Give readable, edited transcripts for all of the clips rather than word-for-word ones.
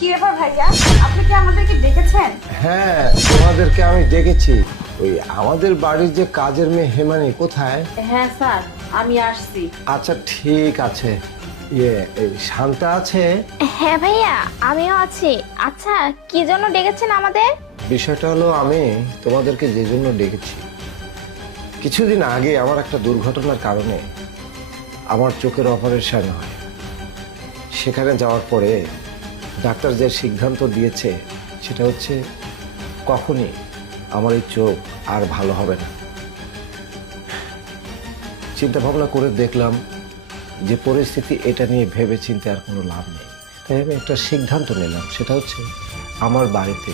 কি ব্যাপার ভাইয়া, আপনি কি আমাদেরকে ডেকেছেন? হ্যাঁ, তোমাদেরকে আমি ডেকেছি। ওই আমাদের বাড়ির যে কাজের মেয়ে হেমানি কোথায়? হ্যাঁ স্যার, আমি আসছি। আচ্ছা ঠিক আছে। এই শান্তা আছে? হ্যাঁ ভাইয়া, আমিও আছি। আচ্ছা, কি জন্য ডেকেছেন আমাদের? বিষয়টা হলো, আমি তোমাদেরকে যে জন্য ডেকেছি, কিছুদিন আগে আমার একটা দুর্ঘটনার কারণে আমার চোখের অপারেশন হয়। সেখানে যাওয়ার পরে ডাক্তার যে সিদ্ধান্ত দিয়েছে সেটা হচ্ছে কখনই আমার এই চোখ আর ভালো হবে না। চিন্তা ভাবনা করে দেখলাম যে পরিস্থিতি, এটা নিয়ে ভেবে চিন্তে আর কোনো লাভ নেই। তাই আমি একটা সিদ্ধান্ত নিলাম, সেটা হচ্ছে আমার বাড়িতে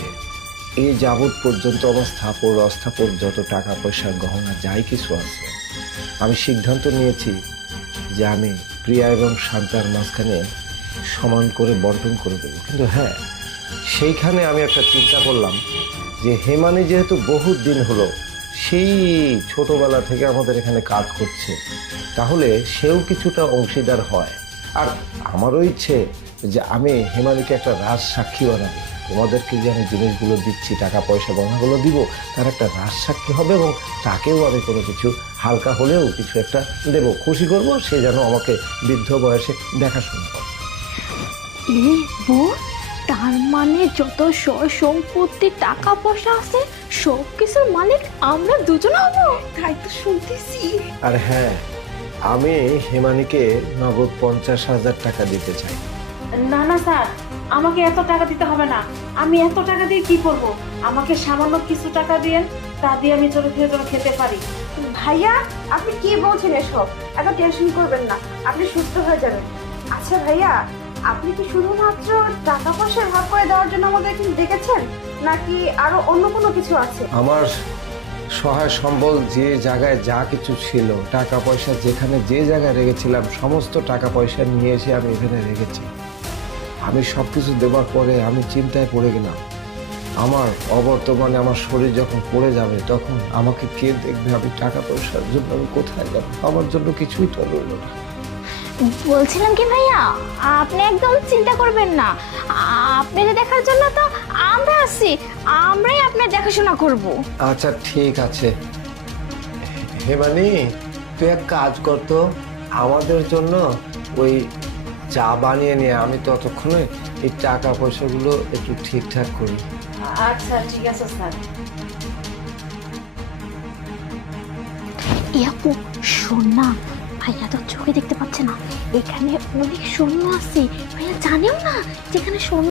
এই যাবৎ পর্যন্ত আমার স্থাপর অস্থাপর যত টাকা পয়সা গহনা যাই কিছু আছে, আমি সিদ্ধান্ত নিয়েছি যে আমি প্রিয়া এবং শান্তার মাঝখানে সমান করে বন্টন করে দেবো। কিন্তু হ্যাঁ, সেইখানে আমি একটা চিন্তা করলাম যে হেমানি যেহেতু বহুত দিন হলো, সেই ছোটবেলা থেকে আমাদের এখানে কাজ করছে, তাহলে সেও কিছুটা অংশীদার হয়। আর আমারও ইচ্ছে যে আমি হেমানিকে একটা রাজ সাক্ষী বানাবো। তোমাদেরকে যে আমি জিনিসগুলো দিচ্ছি, টাকা পয়সা গহনাগুলো দিব, তার একটা রাজ সাক্ষী হবে এবং তাকেও আমি কোনো কিছু হালকা হলেও কিছু একটা দেবো, খুশি করব, সে যেন আমাকে বৃদ্ধ বয়সে দেখাশোনা করে। তার মানে যত সয় সম্পত্তি টাকা পয়সা আছে সব কিছুর মালিক আমরা দুজন হব? তাই তো শুনতেছি। আর হ্যাঁ, আমি হেমানিকে নগদ 50,000 টাকা দিতে চাই। না না স্যার, আমাকে এত টাকা দিতে হবে না। আমি এত টাকা দিয়ে কি করব? আমাকে সামান্য কিছু টাকা দিয়েন, তা দিয়ে আমি চলে ফিরে চলে খেতে পারি। ভাইয়া, আপনি কি বলছেন এসব? এত টেনশন করবেন না, আপনি সুস্থ হয়ে যাবেন। আচ্ছা ভাইয়া, আপনি কি শুধুমাত্র টাকা পয়সা ভাগ করে দেওয়ার জন্য আমাদের এখানে ডেকেছেন, নাকি আরো অন্য কোনো কিছু আছে? আমার সহায় সম্বল যে জায়গায় যা কিছু ছিল, টাকা পয়সা যেখানে যে জায়গায় রেখেছিলাম, সমস্ত টাকা পয়সা নিয়ে এসে আমি এখানে রেখেছি। আমি সব কিছু দেওয়ার পরে আমি চিন্তায় পড়ে গেলাম, আমার অবর্তমানে আমার শরীর যখন পড়ে যাবে তখন আমাকে কে দেখবে? আমি টাকা পয়সার জন্য আমি কোথায় যাব? আমার জন্য কিছুই তো রইল না। বলছিলাম কি ভাইয়া, আপনি একদম চিন্তা করবেন না। আপনাকে দেখার জন্য তো আমরা আছি, আমরাই আপনার দেখাশোনা করব। আচ্ছা ঠিক আছে। হেমানি, তুই এক কাজ করতো, আমাদের জন্য ওই চা বানিয়ে নিয়ে, আমি ততক্ষণে এই টাকা পয়সাগুলো একটু ঠিকঠাক করি। আচ্ছা ঠিক আছে স্যার। ইয়াপু, শোন না, ভাইয়া তো চোখে দেখতে পাচ্ছে না, এখানে অনেক সৈন্য আছে। ভাইয়া জানেও না যেখানে সৈন্য